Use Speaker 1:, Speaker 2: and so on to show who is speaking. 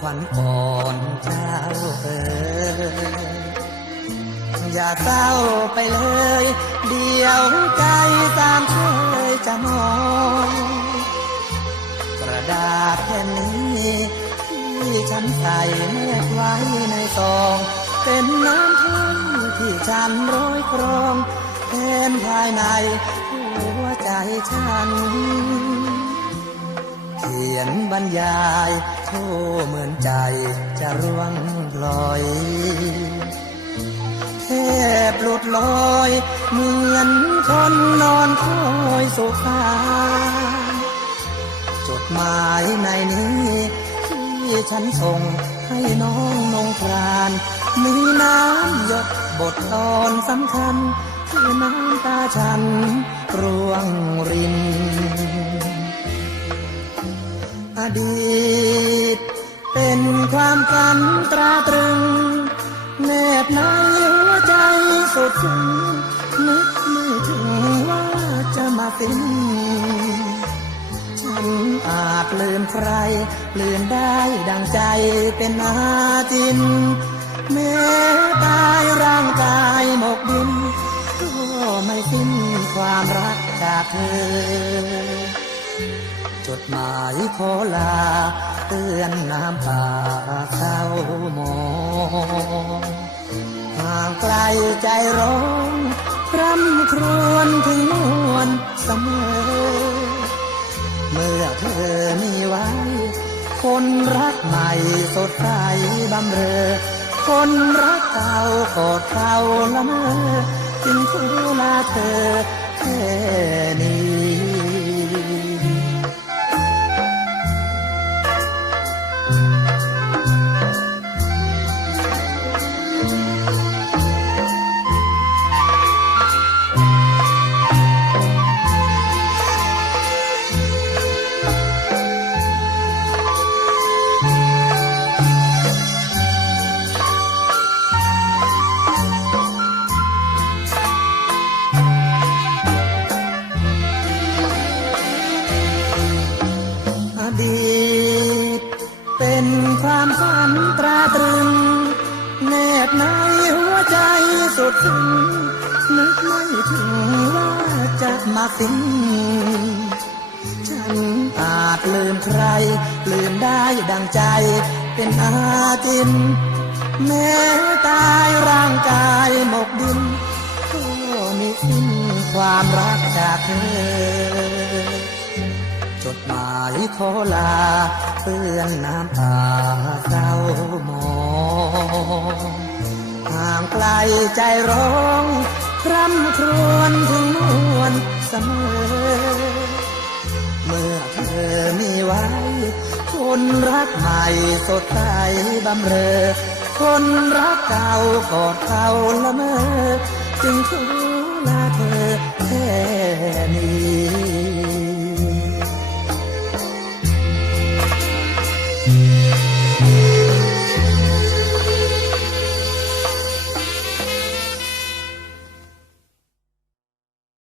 Speaker 1: ขวัญก่อนเจ้าเอ๋อย่าเศร้าไปเลย เดี๋ยวใจตามเคยจะมองกระดาษแผ่นนี้ที่ฉันใส่แนบไว้ในซอง เป็นน้ำท่ที่ฉันโร้อยครองแทนภายในหัวใจฉัน เขียนบรรยาย โทเหมือนใจจะร่วงลอยแทบหลุดลอย เหมือนคนนอนคอยสุขาจดหมายในนี้ที่ฉันส่งให้น้องนงครานมีน้ำหยดบทตอนสำคัญคือน้ำตาฉันร่วงรินอดีตามฝันตราตรึง แนบในหัวใจสุดซึ้งนึกไม่ถึงว่าจะมาสิ้นฉันอาจลืมใคร ลืมได้ดังใจเป็นอาจินแม้ตายร่างกายหมกดิน ก็ไม่สิ้นความรักจากเธอ จดหมายขอลาเตือนน้ำตาเข้ามองห่างไกลใจร้องคร่ำครวญถึงนวลเสมอ เมื่อเธอมีไว้ คนรักใหม่สดใสบำเรอ คนรักเก่ากอดเขาละเมอจึงทุลาเธอแค่นี้ เป็นความฝันตราตรึง แนบในหัวใจสุดซึ้งนึกไม่ถึงว่าจะมาสิ้นฉันอาจลืมใคร ลืมได้ดังใจ เป็นอาจิน แม้ตายร่างกายหมกดินก็มีสิ้นความรักจากเธอ ดหมายขอลาเปื้อนน้ำตาเศร้ามองห่างไกลใจร้องคร่ำครวญถึงนวลเสมอ เมื่อเธอมีไว้ คนรักใหม่สดใสบำเรอ คนรักเก่ากอดเขาละเมอ จึงทุลาเธอแค่นี้